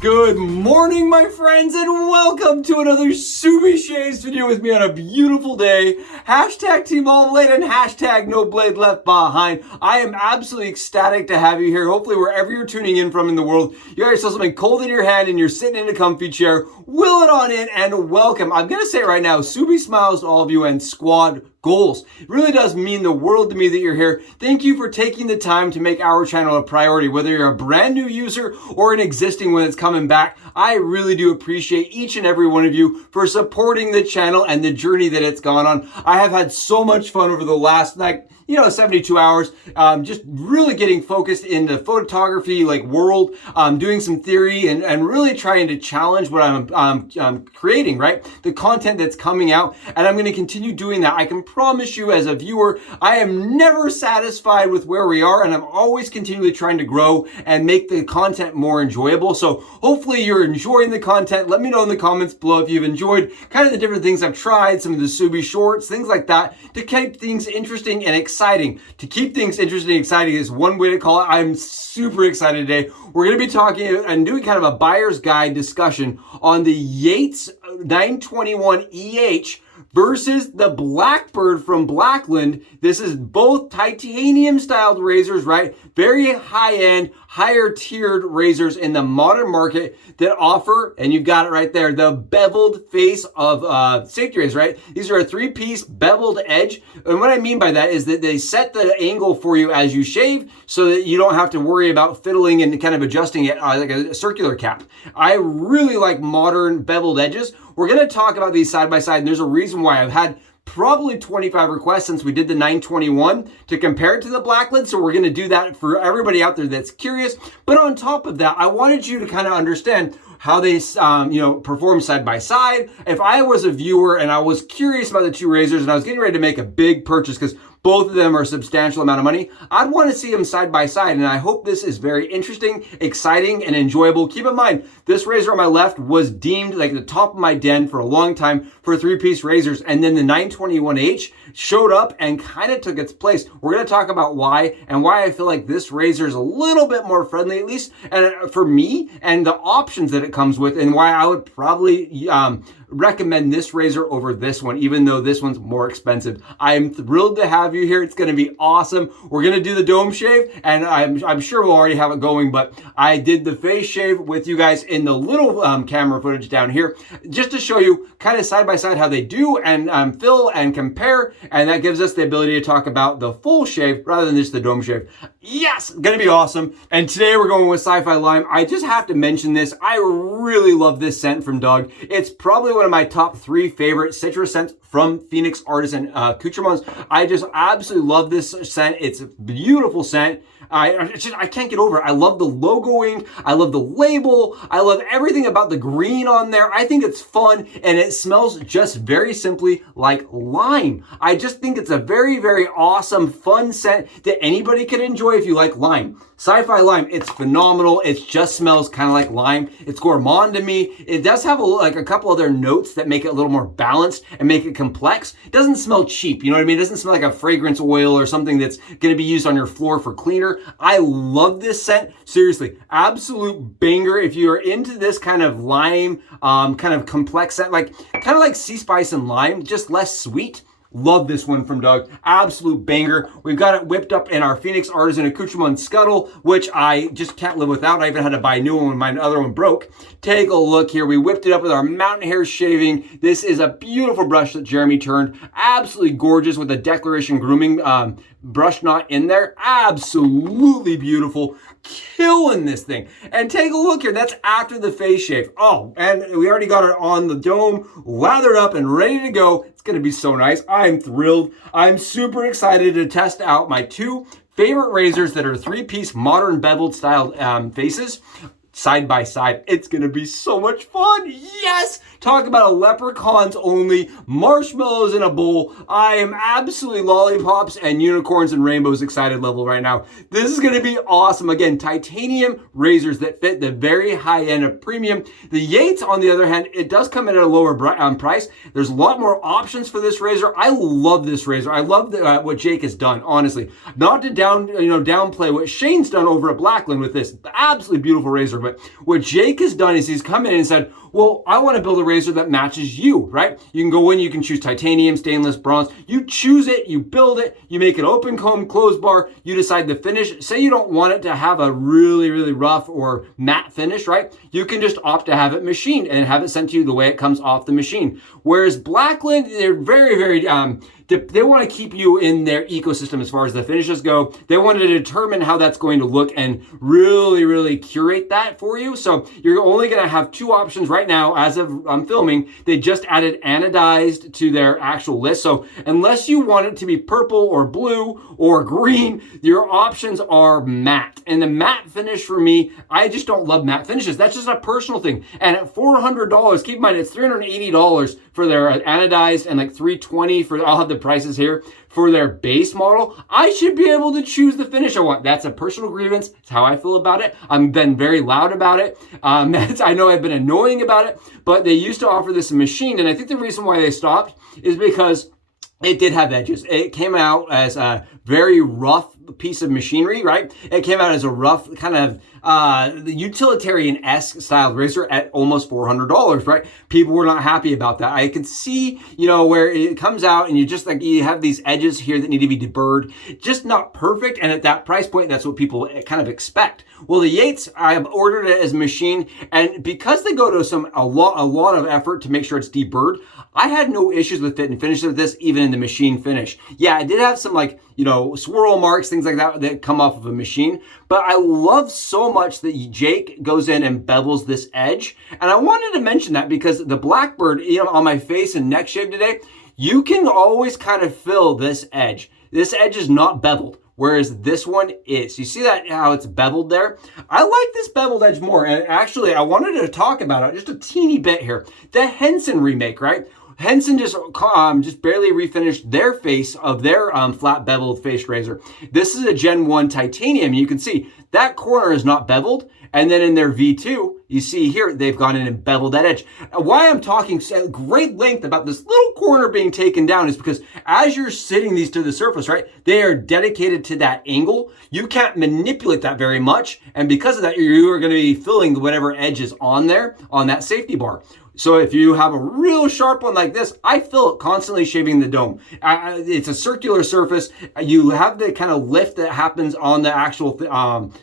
Good morning, my friends, and welcome to another Subi Shaves video with me on a beautiful day. Hashtag Team All Blade and hashtag No Blade Left Behind. I am absolutely ecstatic to have you here. Hopefully, wherever you're tuning in from in the world, you got yourself something cold in your hand and you're sitting in a comfy chair. Will it on in and welcome. I'm going to say it right now, Subi smiles to all of you and squad goals. It really does mean the world to me that you're here. Thank you for taking the time to make our channel a priority, whether you're a brand new user or an existing one that's coming back. I really do appreciate each and every one of you for supporting the channel and the journey that it's gone on. I have had so much fun over the last 72 hours, just really getting focused in the photography world, doing some theory and really trying to challenge what I'm creating, right? The content that's coming out, and I'm going to continue doing that. I can promise you as a viewer, I am never satisfied with where we are, and I'm always continually trying to grow and make the content more enjoyable. So hopefully you're enjoying the content. Let me know in the comments below if you've enjoyed kind of the different things I've tried, some of the Subi shorts, things like that, to keep things interesting and exciting. To keep things interesting and exciting is one way to call it. I'm super excited today. We're going to be talking and doing kind of a buyer's guide discussion on the Yates 921 EH versus the Blackbird from Blackland. This is both titanium styled razors, right? Very high end, higher tiered razors in the modern market that offer, and you've got it right there, the beveled face of safety razors, right? These are a 3-piece beveled edge. And what I mean by that is that they set the angle for you as you shave so that you don't have to worry about fiddling and kind of adjusting it like a circular cap. I really like modern beveled edges. We're going to talk about these side by side, and there's a reason why. I've had probably 25 requests since we did the 921 to compare it to the Blackland, so we're going to do that for everybody out there that's curious. But on top of that, I wanted you to kind of understand how they perform side by side. If I was a viewer and I was curious about the two razors and I was getting ready to make a big purchase because both of them are a substantial amount of money, I'd want to see them side by side, and I hope this is very interesting, exciting, and enjoyable. Keep in mind, this razor on my left was deemed like the top of my den for a long time for 3-piece razors, and then the 921H showed up and kind of took its place. We're going to talk about why and why I feel like this razor is a little bit more friendly, at least and for me, and the options that it comes with, and why I would probably recommend this razor over this one, even though this one's more expensive. I'm thrilled to have you here. It's going to be awesome. We're going to do the dome shave, and I'm sure we'll already have it going, but I did the face shave with you guys in the little camera footage down here, just to show you kind of side by side how they do and fill and compare, and that gives us the ability to talk about the full shave rather than just the dome shave. Yes, gonna be awesome. And today we're going with Sci-fi Lime. I just have to mention this. I really love this scent from Doug. It's probably one of my top 3 favorite citrus scents from Phoenix Artisan Accoutrements. I just absolutely love this scent. It's a beautiful scent. I can't get over it. I love the logoing. I love the label. I love everything about the green on there. I think it's fun, and it smells just very simply like lime. I just think it's a very, very awesome, fun scent that anybody can enjoy if you like lime. Sci-fi Lime, it's phenomenal. It just smells kind of like lime. It's gourmand to me. It does have a couple other notes that make it a little more balanced and make it complex. It doesn't smell cheap, you know what I mean? It doesn't smell like a fragrance oil or something that's going to be used on your floor for cleaner. I love this scent. Seriously, absolute banger. If you're into this kind of lime, kind of complex scent, kind of like sea spice and lime, just less sweet. Love this one from Doug. Absolute banger. We've got it whipped up in our Phoenix Artisan Accoutrement Scuttle, which I just can't live without. I even had to buy a new one when my other one broke. Take a look here. We whipped it up with our mountain hair shaving. This is a beautiful brush that Jeremy turned. Absolutely gorgeous with a Declaration Grooming brush knot in there. Absolutely beautiful. Killing this thing. And take a look here. That's after the face shave. Oh, and we already got it on the dome, lathered up and ready to go. It's going to be so nice. I'm thrilled. I'm super excited to test out my 2 favorite razors that are 3-piece modern beveled styled faces. Side by side. It's going to be so much fun. Yes! Talk about a leprechauns only, marshmallows in a bowl. I am absolutely lollipops and unicorns and rainbows excited level right now. This is going to be awesome. Again, titanium razors that fit the very high end of premium. The Yates, on the other hand, it does come in at a lower price. There's a lot more options for this razor. I love this razor. I love what Jake has done, honestly. Not to downplay what Shane's done over at Blackland with this absolutely beautiful razor, but But what Jake has done is he's come in and said, well, I want to build a razor that matches you, right? You can go in, you can choose titanium, stainless, bronze. You choose it, you build it, you make an open comb, closed bar, you decide the finish. Say you don't want it to have a really, really rough or matte finish, right? You can just opt to have it machined and have it sent to you the way it comes off the machine. Whereas Blackland, they're very, very, they want to keep you in their ecosystem as far as the finishes go. They want to determine how that's going to look and really, really curate that for you. So you're only going to have two options right now as of I'm filming. They just added anodized to their actual list. So unless you want it to be purple or blue or green, your options are matte. And the matte finish for me, I just don't love matte finishes. That's just a personal thing. And at $400, keep in mind it's $380 for their anodized and like $320 for, I'll have the prices here, for their base model. I should be able to choose the finish I want. That's a personal grievance. It's how I feel about it. I've been very loud about it. I know I've been annoying about it, but they used to offer this machine, and I think the reason why they stopped is because it did have edges. It came out as a very rough piece of machinery, right? It came out as a rough kind of utilitarian-esque styled razor at almost $400, right? People were not happy about that. I can see, where it comes out and you have these edges here that need to be deburred. Just not perfect. And at that price point, that's what people kind of expect. Well, the Yates, I have ordered it as machine, and because they go to a lot of effort to make sure it's deburred, I had no issues with fit and finish of this, even in the machine finish. Yeah, I did have some swirl marks, things like that come off of a machine, but I love so much that Jake goes in and bevels this edge. And I wanted to mention that because the Blackbird, on my face and neck shave today, you can always kind of feel this edge. This edge is not beveled, whereas this one is. You see that, how it's beveled there? I like this beveled edge more. And actually, I wanted to talk about it just a teeny bit here. The Henson remake, right? Henson just barely refinished their face of their flat beveled face razor. This is a Gen 1 titanium. You can see that corner is not beveled. And then in their V2, you see here, they've gone in and beveled that edge. Why I'm talking at great length about this little corner being taken down is because as you're sitting these to the surface, right, they are dedicated to that angle. You can't manipulate that very much. And because of that, you are going to be filling whatever edge is on there, on that safety bar. So if you have a real sharp one like this, I feel it constantly shaving the dome. It's a circular surface. You have the kind of lift that happens on the actual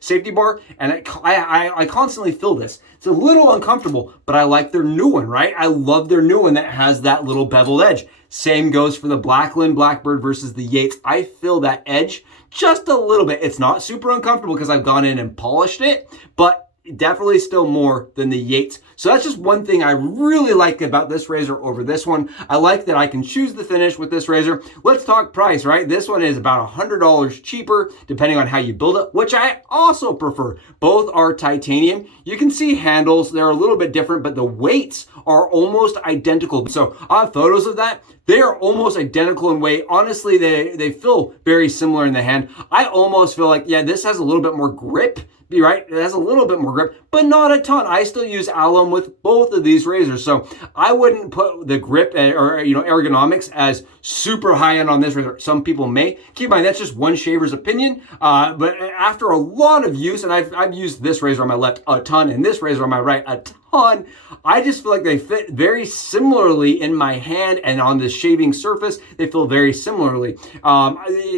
safety bar, and I constantly feel this. It's a little uncomfortable, but I like their new one, right? I love their new one that has that little beveled edge. Same goes for the Blackland Blackbird versus the Yates. I feel that edge just a little bit. It's not super uncomfortable because I've gone in and polished it, but definitely still more than the Yates. So that's just one thing I really like about this razor over this one. I like that I can choose the finish with this razor. Let's talk price, right? This one is about $100 cheaper depending on how you build it, which I also prefer. Both are titanium. You can see handles, they're a little bit different, but the weights are almost identical. So I have photos of that. They are almost identical in weight. Honestly, they feel very similar in the hand. I almost feel like, yeah, this has a little bit more grip. Right? It has a little bit more grip, but not a ton. I still use alum with both of these razors. So I wouldn't put the grip or ergonomics as super high end on this razor. Some people may. Keep in mind, that's just one shaver's opinion. But after a lot of use, and I've used this razor on my left a ton and this razor on my right a ton, I just feel like they fit very similarly in my hand and on the shaving surface. They feel very similarly,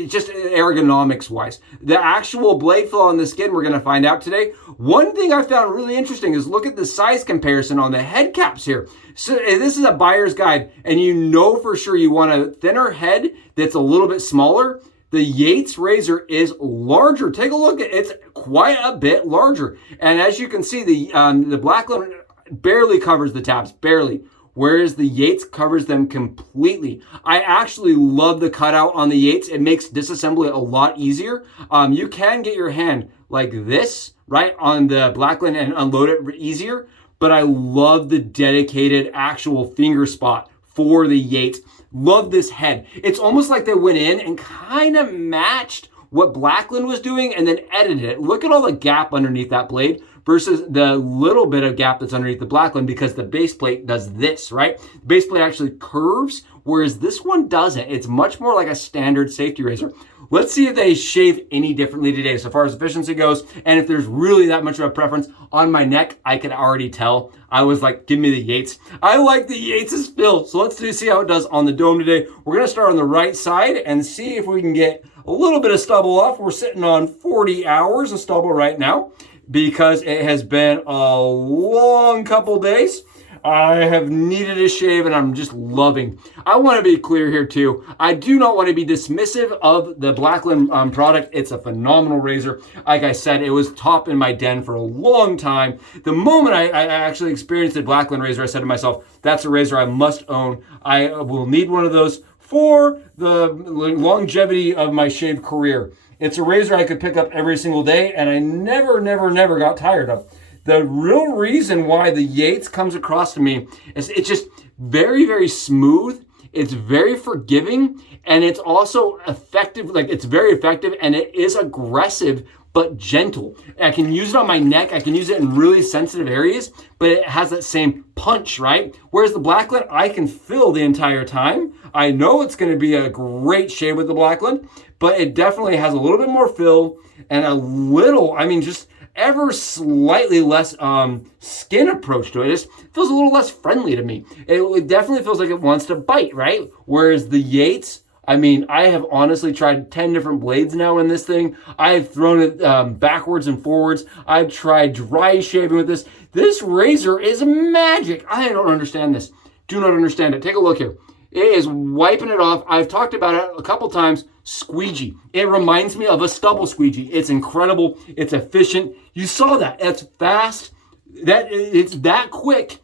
just ergonomics wise. The actual blade flow on the skin, we're going to find out today. One thing I found really interesting is look at the size comparison on the head caps here. So this is a buyer's guide, and you know for sure you want a thinner head that's a little bit smaller. The Yates razor is larger. Take a look at it. It's quite a bit larger. And as you can see, the Blackland barely covers the tabs, barely. Whereas the Yates covers them completely. I actually love the cutout on the Yates. It makes disassembly a lot easier. You can get your hand like this, right, on the Blackland and unload it easier. But I love the dedicated actual finger spot for the Yates. Love this head. It's almost like they went in and kind of matched what Blackland was doing and then edited it. Look at all the gap underneath that blade versus the little bit of gap that's underneath the Blackland because the base plate does this, right? The base plate actually curves, whereas this one doesn't. It's much more like a standard safety razor. Let's see if they shave any differently today so far as efficiency goes, and if there's really that much of a preference. On my neck, I could already tell. I was like, give me the Yates. I like the Yates' fill, so let's see how it does on the dome today. We're gonna start on the right side and see if we can get a little bit of stubble off. We're sitting on 40 hours of stubble right now because it has been a long couple days. I have needed a shave and I'm just loving. I want to be clear here too. I do not want to be dismissive of the Blackland product. It's a phenomenal razor. Like I said, it was top in my den for a long time. The moment I actually experienced the Blackland razor, I said to myself, that's a razor I must own. I will need one of those for the longevity of my shave career. It's a razor I could pick up every single day and I never got tired of. The real reason why the Yates comes across to me is it's just very smooth. It's very forgiving, and it's also effective. Like, it's very effective, and it is aggressive but gentle. I can use it on my neck. I can use it in really sensitive areas, but it has that same punch, right? Whereas the Blackland, I can fill the entire time. I know it's going to be a great shave with the Blackland, but it definitely has a little bit more fill and a little, just ever slightly less skin approach to it. It just feels a little less friendly to me. It definitely feels like it wants to bite, right? Whereas the Yates, I have honestly tried 10 different blades now in this thing. I've thrown it backwards and forwards. I've tried dry shaving with this. This razor is magic. I don't understand this. Do not understand it. Take a look here. It is wiping it off. I've talked about it a couple times. Squeaky. It reminds me of a stubble squeegee. It's incredible. It's efficient. You saw that. It's fast. It's that quick,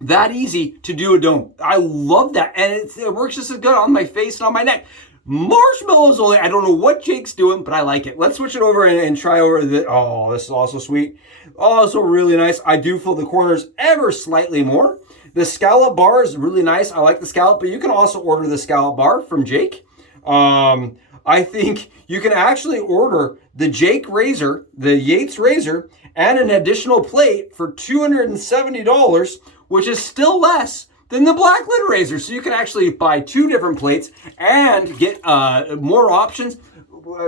that easy to do a dome. I love that. And it works just as good on my face and on my neck. Marshmallows only. I don't know what Jake's doing, but I like it. Let's switch it over and try over the, oh, this is also sweet. Also really nice. I do feel the corners ever slightly more. The scallop bar is really nice. I like the scallop, but you can also order the scallop bar from Jake. I think you can actually order the Jake razor, the Yates razor, and an additional plate for $270, which is still less than the Blackland razor. So you can actually buy 2 different plates and get more options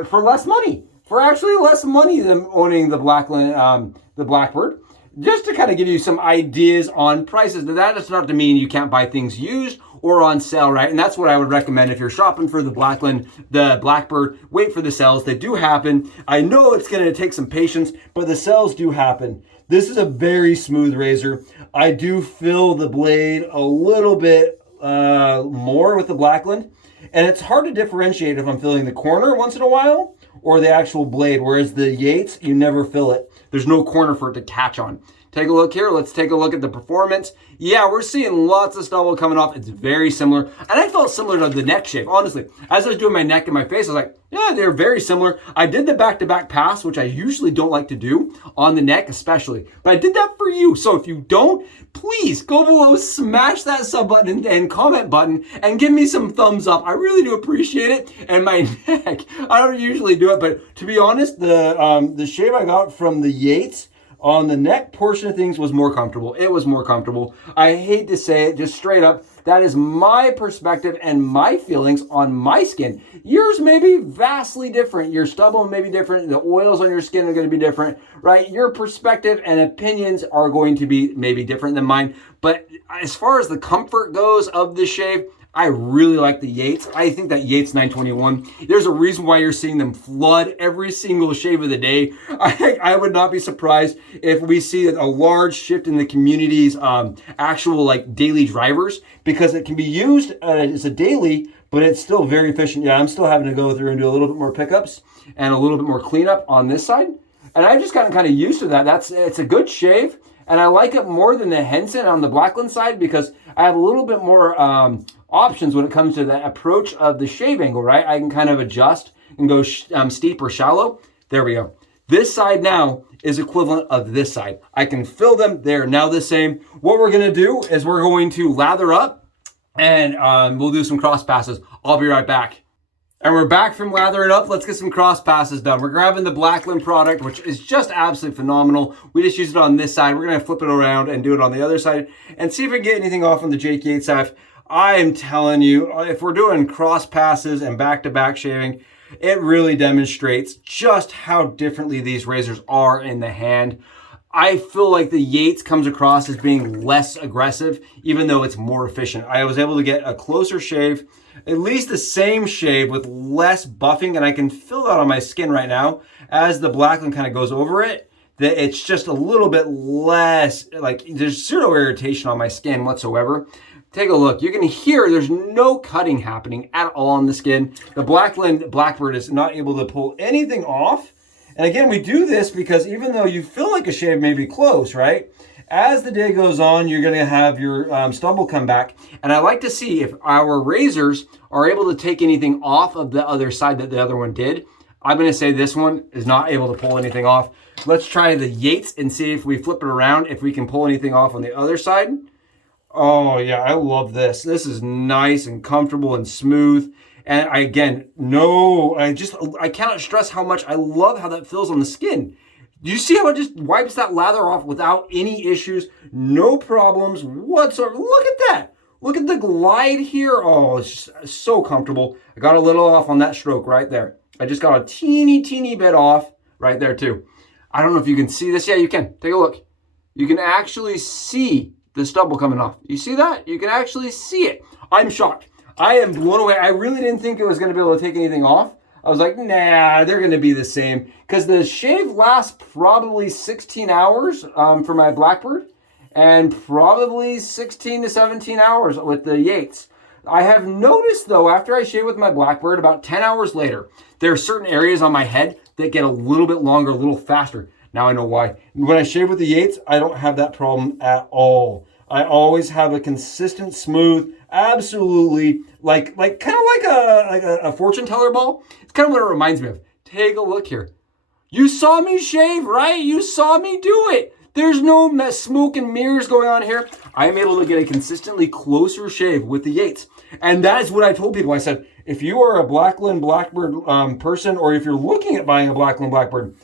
for less money. For actually less money than owning the Blackland, the Blackbird. Just to kind of give you some ideas on prices. Now, that is not to mean you can't buy things used or on sale, right? And that's what I would recommend if you're shopping for the Blackland, the Blackbird. Wait for the sales. They do happen. I know it's going to take some patience, but the sales do happen. This is a very smooth razor. I do feel the blade a little bit more with the Blackland. And it's hard to differentiate if I'm feeling the corner once in a while or the actual blade, whereas the Yates, you never feel it. There's no corner for it to catch on. Take a look here. Let's take a look at the performance. Yeah, we're seeing lots of stubble coming off. It's very similar. And I felt similar to the neck shave, honestly. As I was doing my neck and my face, I was like, yeah, they're very similar. I did the back-to-back pass, which I usually don't like to do on the neck especially. But I did that for you. So if you don't, please go below, smash that sub button and comment button and give me some thumbs up. I really do appreciate it. And my neck, I don't usually do it, but to be honest, the shave I got from the Yates on the neck portion of things was more comfortable. It was more comfortable. I hate to say it, just straight up, that is my perspective and my feelings on my skin. Yours may be vastly different. Your stubble may be different. The oils on your skin are going to be different, right? Your perspective and opinions are going to be maybe different than mine. But as far as the comfort goes of the shave, I really like the Yates. I think that Yates 921, there's a reason why you're seeing them flood every single shave of the day. I would not be surprised if we see a large shift in the community's actual daily drivers, because it can be used as a daily, but it's still very efficient. Yeah, I'm still having to go through and do a little bit more pickups and a little bit more cleanup on this side. And I've just gotten kind of used to that. It's a good shave. And I like it more than the Henson on the Blackland side because I have a little bit more options when it comes to the approach of the shave angle, right? I can kind of adjust and go steep or shallow. There we go. This side now is equivalent of this side. I can fill them. They're now the same. What we're going to do is we're going to lather up and we'll do some cross passes. I'll be right back. And we're back from lathering up. Let's get some cross passes done. We're grabbing the Blackland product, which is just absolutely phenomenal. We just use it on this side. We're going to flip it around and do it on the other side and see if we can get anything off on the Jake Yates side. I am telling you, if we're doing cross passes and back-to-back shaving, it really demonstrates just how differently these razors are in the hand. I feel like the Yates comes across as being less aggressive, even though it's more efficient. I was able to get a closer shave, at least the same shave with less buffing, and I can feel that on my skin right now as the Blackland kind of goes over it, that it's just a little bit less, like there's zero irritation on my skin whatsoever. Take a look. You can hear there's no cutting happening at all on the skin. The Blackland Blackbird is not able to pull anything off. And again, we do this because even though you feel like a shave may be close, right? As the day goes on, you're going to have your stubble come back. And I like to see if our razors are able to take anything off of the other side that the other one did. I'm going to say this one is not able to pull anything off. Let's try the Yates and see if we flip it around, if we can pull anything off on the other side. Oh yeah, I love this. This is nice and comfortable and smooth. And I cannot stress how much I love how that feels on the skin. Do you see how it just wipes that lather off without any issues? No problems whatsoever. Look at that. Look at the glide here. Oh, it's just so comfortable. I got a little off on that stroke right there. I just got a teeny bit off right there too. I don't know if you can see this. Yeah, you can. Take a look. You can actually see the stubble coming off. You see that? You can actually see it. I'm shocked. I am blown away. I really didn't think it was going to be able to take anything off. I was like, nah, they're going to be the same. Because the shave lasts probably 16 hours for my Blackbird. And probably 16 to 17 hours with the Yates. I have noticed, though, after I shave with my Blackbird, about 10 hours later, there are certain areas on my head that get a little bit longer, a little faster. Now I know why. When I shave with the Yates, I don't have that problem at all. I always have a consistent, smooth, absolutely, like kind of like a fortune teller ball. It's kind of what it reminds me of. Take a look here. You saw me shave, right? You saw me do it. There's no smoke and mirrors going on here. I am able to get a consistently closer shave with the Yates. And that is what I told people. I said, if you are a Blackland Blackbird person, or if you're looking at buying a Blackland Blackbird,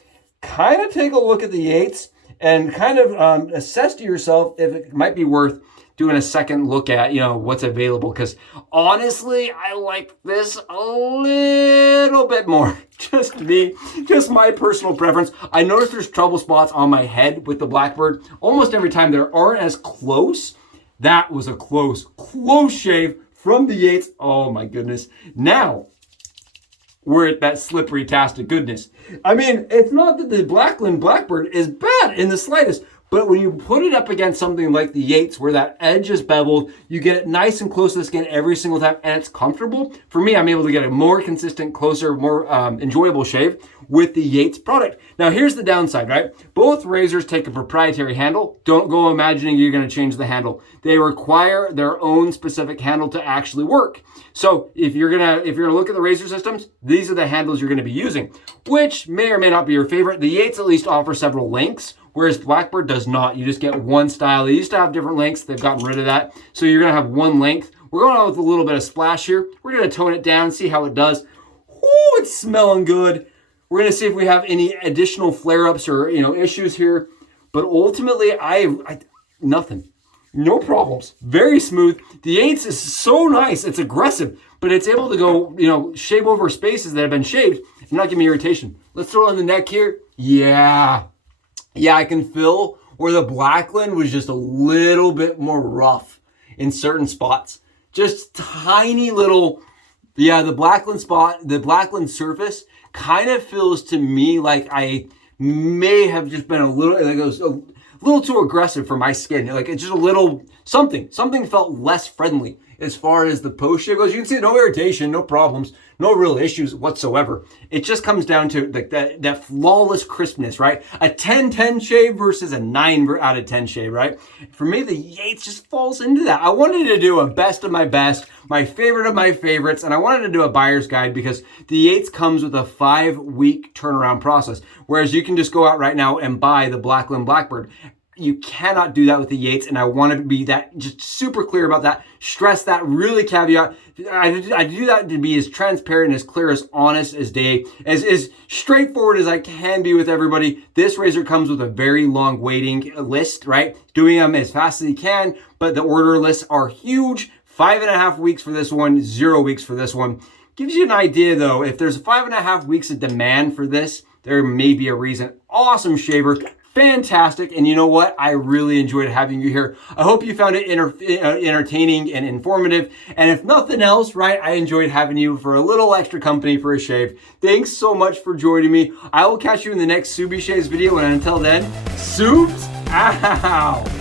kind of take a look at the Yates and kind of assess to yourself if it might be worth doing a second look at, what's available. Because honestly, I like this a little bit more. Just me, just my personal preference. I noticed there's trouble spots on my head with the Blackbird. Almost every time they aren't as close. That was a close shave from the Yates. Oh my goodness. Now, we're at that slippery tastic goodness. I mean, it's not that the Blackland Blackbird is bad in the slightest, but when you put it up against something like the Yates, where that edge is beveled, you get it nice and close to the skin every single time, and it's comfortable. For me, I'm able to get a more consistent, closer, more enjoyable shave with the Yates product. Now, here's the downside, right? Both razors take a proprietary handle. Don't go imagining you're going to change the handle. They require their own specific handle to actually work. So if you're gonna look at the razor systems, these are the handles you're going to be using, which may or may not be your favorite. The Yates at least offer several lengths, whereas Blackbird does not. You just get one style. They used to have different lengths. They've gotten rid of that. So you're going to have one length. We're going on with a little bit of splash here. We're going to tone it down, see how it does. Ooh, it's smelling good. We're going to see if we have any additional flare-ups or, issues here. But ultimately, nothing. No problems. Very smooth. The Yates is so nice. It's aggressive, but it's able to go, shave over spaces that have been shaved and not give me irritation. Let's throw it on the neck here. Yeah, I can feel where the Blackland was just a little bit more rough in certain spots. Just tiny little, the Blackland spot, the Blackland surface kind of feels to me like I may have just been a little too aggressive for my skin. Like it's just a little something felt less friendly as far as the post shave goes. You can see no irritation, no problems, no real issues whatsoever. It just comes down to that flawless crispness, right? A 10-10 shave versus a 9 out of 10 shave, right? For me, the Yates just falls into that. I wanted to do a best of my best, my favorite of my favorites, and I wanted to do a buyer's guide because the Yates comes with a 5-week turnaround process, whereas you can just go out right now and buy the Blackland Blackbird. You cannot do that with the Yates, and I want to be that just super clear about that. Stress that, really caveat. I do that to be as transparent, as clear, as honest as day, as straightforward as I can be with everybody. This razor comes with a very long waiting list, right? Doing them as fast as you can, but the order lists are huge. 5.5 weeks for this one, 0 weeks for this one. Gives you an idea though, if there's 5.5 weeks of demand for this, there may be a reason. Awesome shaver, fantastic, and you know what? I really enjoyed having you here. I hope you found it entertaining and informative, and if nothing else, right, I enjoyed having you for a little extra company for a shave. Thanks so much for joining me. I will catch you in the next Subie Shaves video, and until then, Subs out!